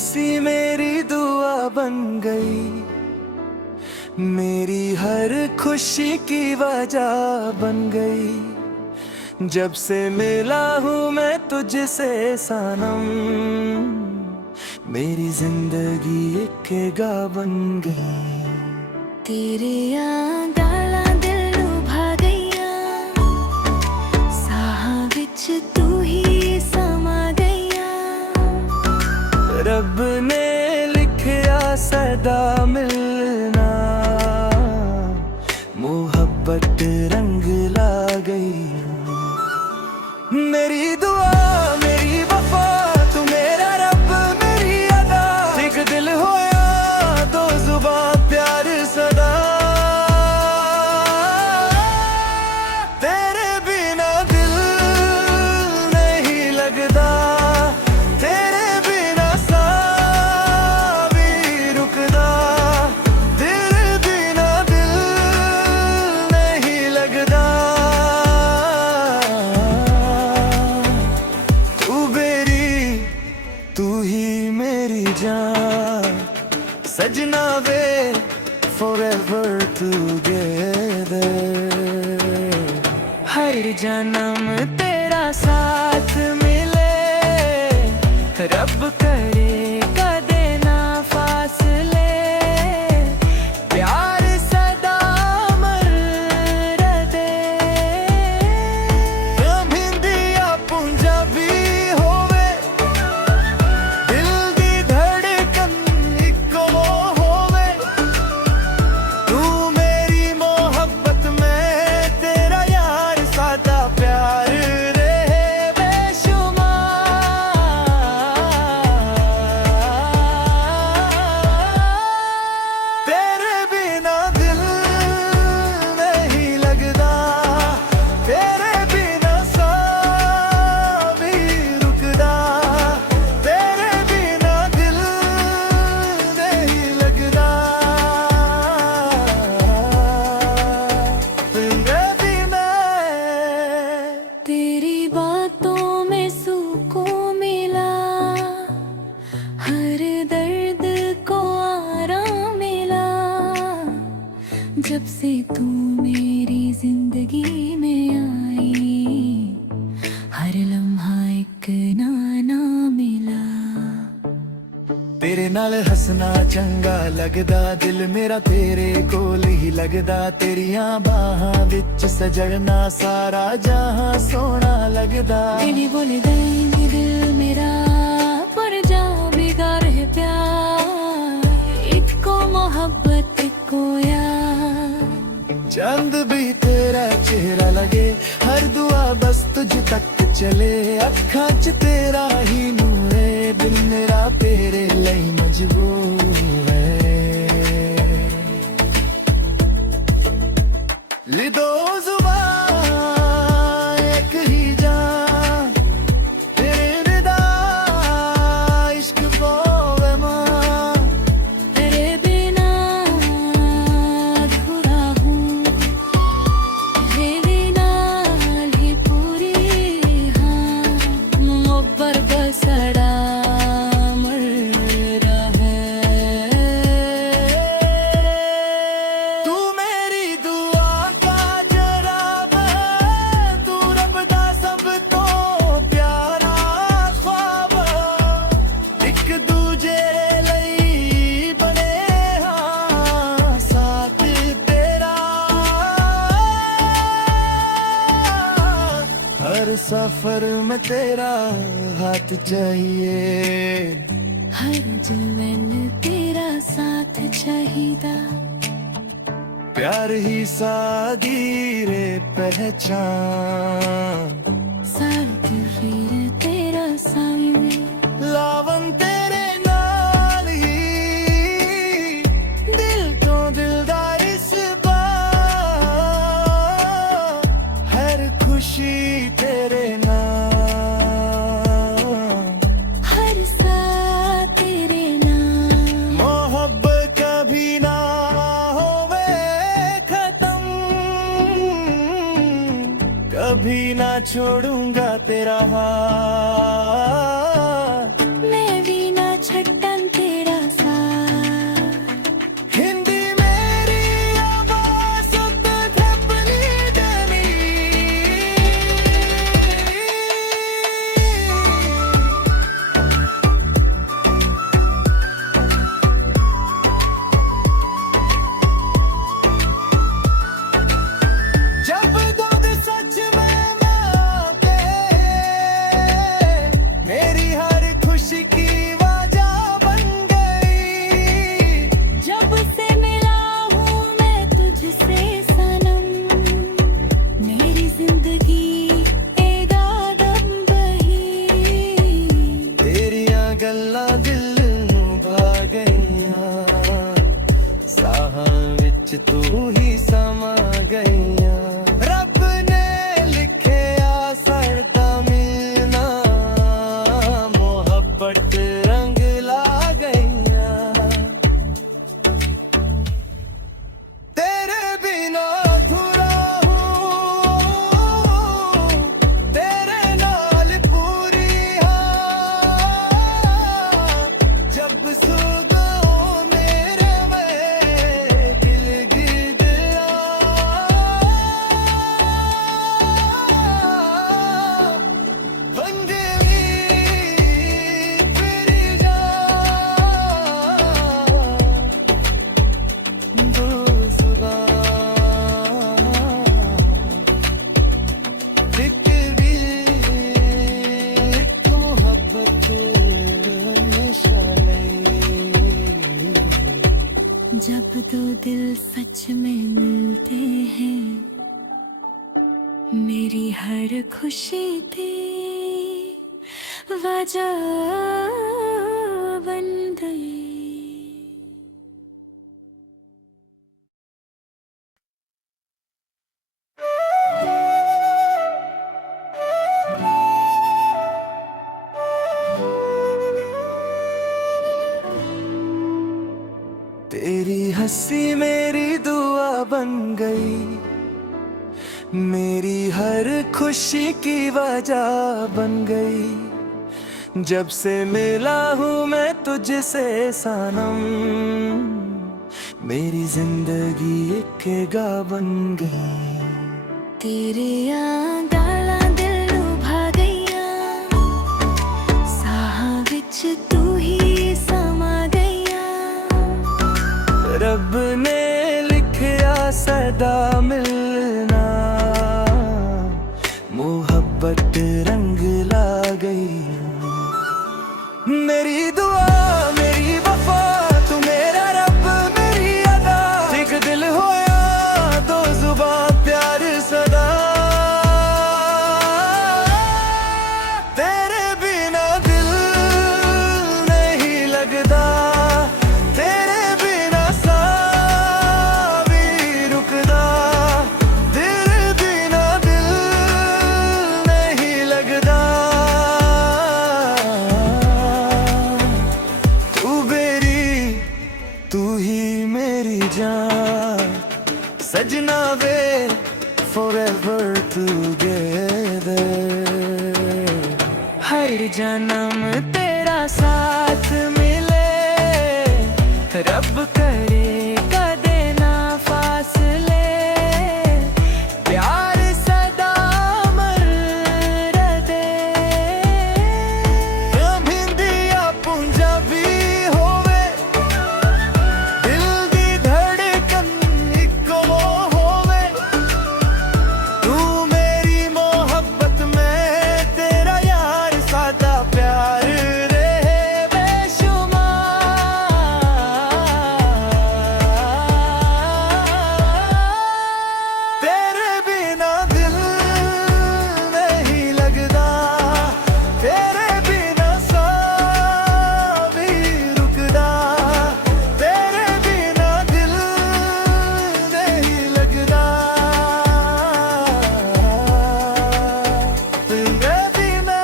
सी मेरी दुआ बन गई, मेरी हर खुशी की वजह बन गई। जब से मिला हूँ मैं तुझसे सनम, मेरी जिंदगी एक गा बन गई। तेरे गाला दिल लुभा गईया, साहा विच तू ही समा गईया। रब ने लिखिया सदा मिलना, मोहब्बत रंग ला गई। मेरी दुआ मेरी वफा तू मेरा रब मेरी अदा, एक दिल होया दो जुबां प्यार सदा। तेरे बिना दिल नहीं लगदा, तेरे बिना साह भी रुकदा। तेरे बिना दिल नहीं लगदा, तू ही मेरी जान सजना वे, forever together। हर जन्म तेरा साथ मिले, रब करे कदे ना फासले। प्यार सदा अमर रहे, हिंदी या पंजाबी होवे, दिल दी धड़कन इको होवे। तू मेरी मोहब्बत में तेरा यार, सादा प्यार रहे बेशुमार। तेरे बिना दिल नहीं लगदा, तेरे बिना साह भी रुकदा। तेरे बिना दिल नहीं लगदा, तेरे बिना। तेरी बातों में सुकून मिला, हर दर्द को आराम मिला। जब से तू मेरी जिंदगी में आई, हर लम्हा एक नाना मिला। तेरे नाल हसना चंगा लगदा, दिल मेरा तेरे कोल ही लगदा। तेरियां बाहां विच सजना सारा जहां सोहना लगदा। दिली बोले देंगे दिल मेरा, पर जा बिगाड़ है प्यार। इको मोहब्बत इको यार, चंद भी तेरा चेहरा लगे, हर दुआ बस तुझ तक चले। अखां च तेरा ही नूर है, दिल मेरा तेरे लई मजबूर है। ले दो जुबां एक ही जान, तेरे निदा इश्क बोवे मां। तेरे बिना अधूरा हूँ, तेरे बिना ही पूरी हाँ। मोहब्बत बसड़ा मर रहा है। तू मेरी दुआ का जराब है, तू रब दा सब तो प्यारा ख्वाब। एक दूजे लई बने हाँ साथ तेरा, हर सफर में तेरा हाथ चाहिए। हर जवन तेरा साथ चाहिदा, प्यार ही सादी रे पहचान। साथ फिर तेरा सामने। लावन तेरे नाल ही, दिल तो दिलदार इस बार। हर खुशी तेरे नाम, हर साथ तेरे नाम। मोहब्बत कभी ना होवे खत्म, कभी ना छोड़ूंगा तेरा हाथ। मैं भी ना छट्टन विच तू ही समा गईया। रब ने लिखिया सरदा मिलना, मोहब्बत रंग ला गईया। तेरे बिना अधूरा हूँ, तेरे नाल पूरी हाँ। जब सुबह मेरे में दिल गिर गया, बन गई फिर जा सुबह। एक भी एक मोहब्बत हमेशा नहीं। जब दो दिल सच में मिलते हैं, मेरी हर खुशी थी वजह बन गई। तेरी हंसी मेरी दुआ बन गई, मेरी हर खुशी की वजह बन गई। जब से मिला हूँ मैं तुझसे सनम, मेरी जिंदगी एक गा बन गई। तेरे गाला दिल लुभा गईया, साह विच तू ही समा गईया। रब ने लिखिया सदा मिलना, मोहब्बत रंग ला गई। मेरी दुआ मेरी वफा तू मेरा रब मेरी अदा, एक दिल होया दो जुबां प्यार सदा। तेरे बिना दिल नहीं लगदा, तेरे बिना सांस भी रुकदा। तेरे बिना दिल नहीं लगदा, तू ही मेरी जान। सजना वे forever together। हर जन्म तेरा साथ मिले, रब करे कदे ना फासले। प्यार सदा अमर रहे, हिंदिया पंजाबी होवे, दिल दी धड़कन इको होवे। तू मेरी मोहब्बत में तेरा यार, सादा प्यार रहे बेशुमार। तेरे बिना दिल नहीं लगदा, तेरे बिना सांस भी रुकदा। तेरे बिना दिल नहीं लगदा, तेरे बिना।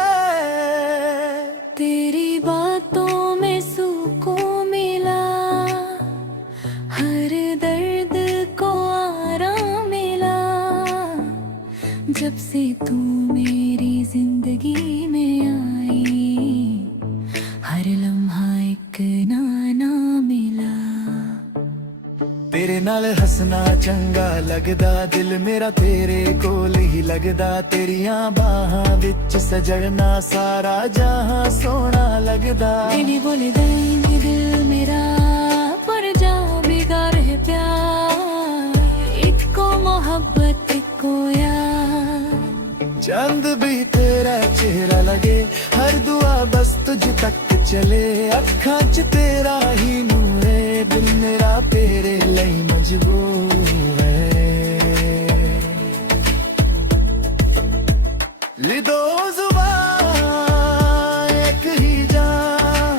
तेरी बातों में सुकून मिला, हर दर्द को आराम मिला। जब से तू मेरी जिंदगी में आई, हर लम्हा एक नाना मिला। तेरे नाल हसना चंगा लगदा, दिल मेरा तेरे कोल ही लगदा। तेरियां बाहां विच सजना सारा जहां सोहना लगदा। दिली बोले देंगे दिल मेरा, पर जा बिगाड़ है प्यार। इको मोहब्बत इको यार। चंद भी तेरा चेहरा लगे, हर दुआ बस तुझ तक चले। अखां च तेरा ही नूर है, दिल मेरा तेरे लिए मजबूर है। दो जुबां एक ही जान,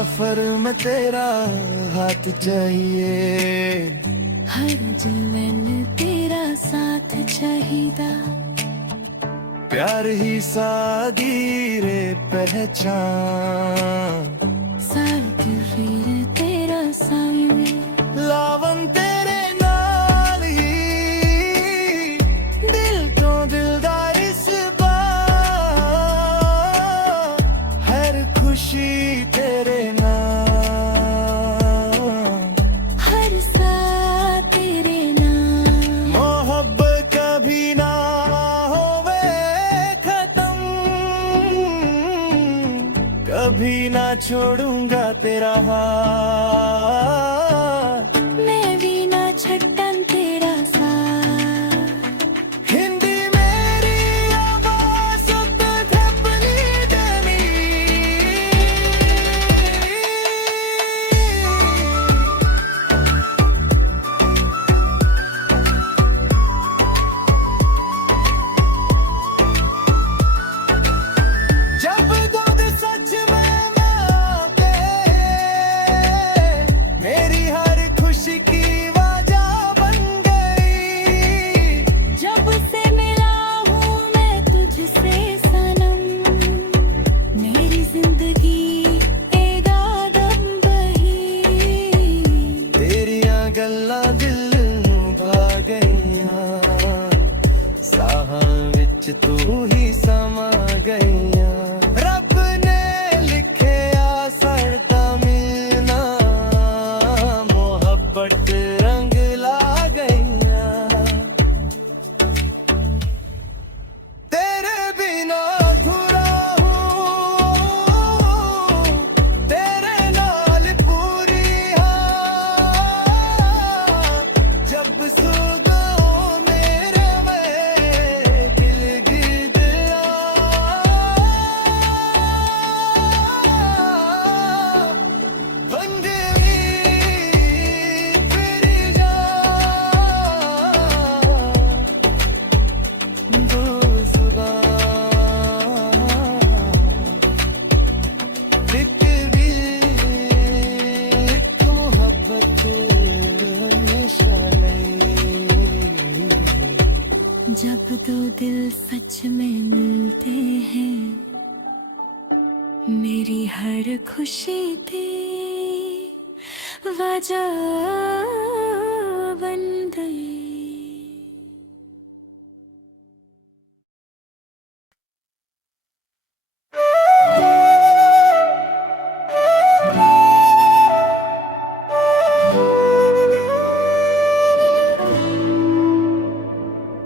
सफर में तेरा हाथ चाहिए, हर जलन तेरा साथ चाहिदा, प्यार ही सादी रे पहचान, साथ फिर तेरा संग, लावन तेरे नाल ही, दिल तो दिलदार इस बार, हर खुशी तेरे नाम, हर साथ तेरे नाम, मोहब्बत कभी ना होवे खत्म, कभी ना छोड़ूंगा तेरा हाथ, मैं भी ना छट्टन तेरा साथ, हिंदी मेरी आवाज़ सुत धपली देनी, जब दूध सच में मांगे, मेरी हर खुशी की वजह बन गई, जब से मिला हूँ मैं तुझसे सनम, मेरी जिंदगी एक आदम बही, तेरियां गल्लां दिल नूं भा गईयां, साहां विच तू ही समा गईयां, रब ने लिखिया सरदा मिलना, मोहब्बत रंग ला गईयां, तेरे बिना अधूरा हूँ, तेरे नाल पूरी हाँ, जब सुगों मेरे में दिल गिर गया, बंदगी फिर जा, दोस्ता एक भी एक मोहब्बत हमेशा नहीं, जब दो दिल सच में मिलते हैं, मेरी हर खुशी थी वजह बन गई।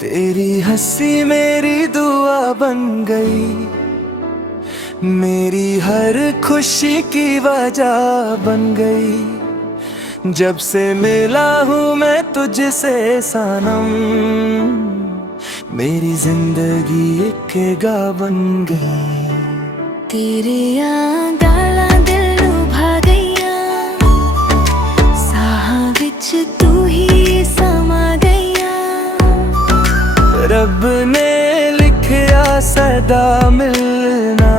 तेरी हंसी मेरी दुआ बन गई, मेरी हर खुशी की वजह बन गई, जब से मिला हूँ मैं तुझसे सनम, मेरी जिंदगी एक गा बन गई, तेरे गाला दिल लुभा गईया, साहां विच तू ही समा गईया, रब ने लिखिया सदा मिलना,